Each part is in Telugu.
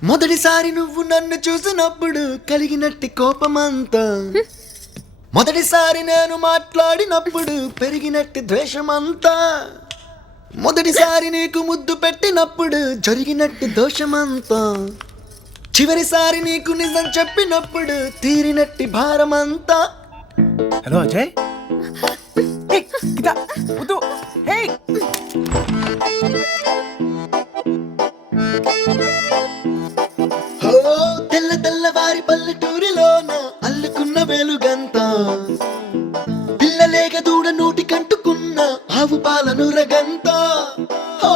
మొదటిసారి నువ్వు నన్ను చూసినప్పుడు కలిగినట్టి కోపమంతా మొదటిసారి నేను మాట్లాడినప్పుడు పెరిగినట్టి ద్వేషమంతా మొదటిసారి నీకు ముద్దు పెట్టినప్పుడు జరిగినట్టి దోషమంతా చివరిసారి నీకు నిజం చెప్పినప్పుడు తీరినట్టి భారమంతా. హలో అజయ్. ఓ తెల్ల తెల్లవారి పల్లెటూరిలోన అల్లుకున్న వెలుగంత పిల్లలేక దూడ నోటి కంటుకున్న ఆవు పాలను రగంత ఓ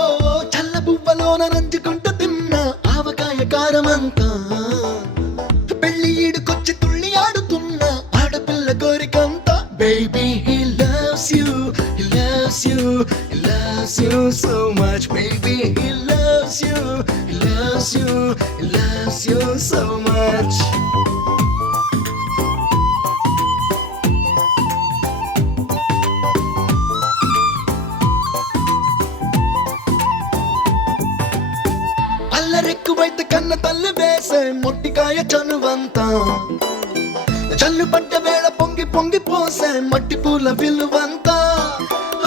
చల్ల బువ్వలోన నంచుకుంటూ తిన్న ఆవకాయ కారమంతా పెళ్లి ఈడుకొచ్చి తుళ్ళి ఆడుతున్న ఆడపిల్ల కోరికంతా. Baby he loves you, he loves you, he loves you so much. Baby he loves you, he loves you, he loves you so much. అల్లరెక్కువైతే కన్న తల్లి వేసే మొట్టికాయ చనువంతా చల్లు పడ్డ వేళ పొంగి పొంగి పోసే మట్టి పూల విలువంతా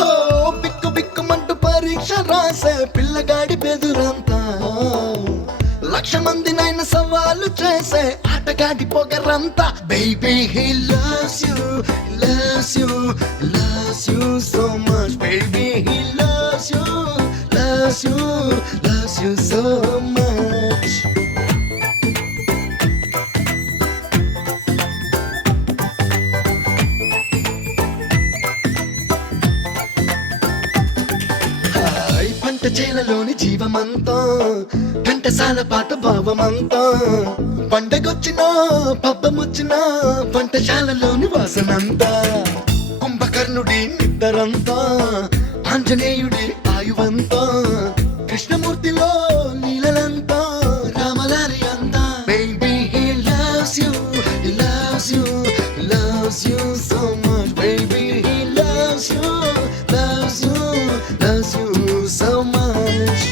ఓ బిక్కు బిక్కుమంటూ పరీక్ష రాసే పిల్లగాడి బెదురంతా లక్ష మందినైనా సవాలు చేసే ఆటగాడి పొగరంతా. Baby he loves you, he loves you, he loves you so much. Baby he loves you, loves you, loves you so much. పంట చేలలోని జీవమంతా ఘంటసాల పాట భావమంతా పండగొచ్చినా పబ్బమొచ్చినా పంటశాలలోని వాసనంతా కుంభకర్ణుడి నిద్దరంతా ఆంజనేయుడి ఆయువంతా కృష్ణమూర్తిలో లీలలంతా రామలారి అంతా. Baby he loves you, he loves you, he loves you so much. Baby he loves you, loves you, loves you so much.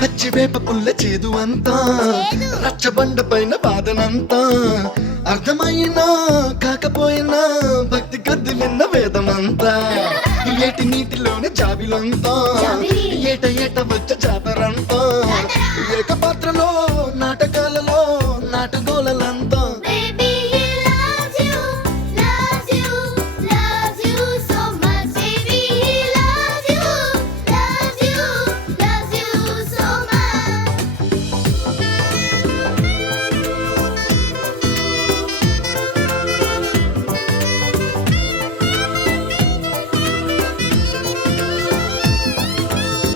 పచ్చివేప పుల్ల చేదు అంతా రచ్చబండ పైన బాధనంతా అర్థమైనా కాకపోయినా భక్తి కొద్ది విన్న వేదమంతా ఏటి నీటిలోని జాబిలంతా ఏట ఏట వచ్చ జాతరంతా ఏక పాత్రలో నాటకాలలో నాటగోలలో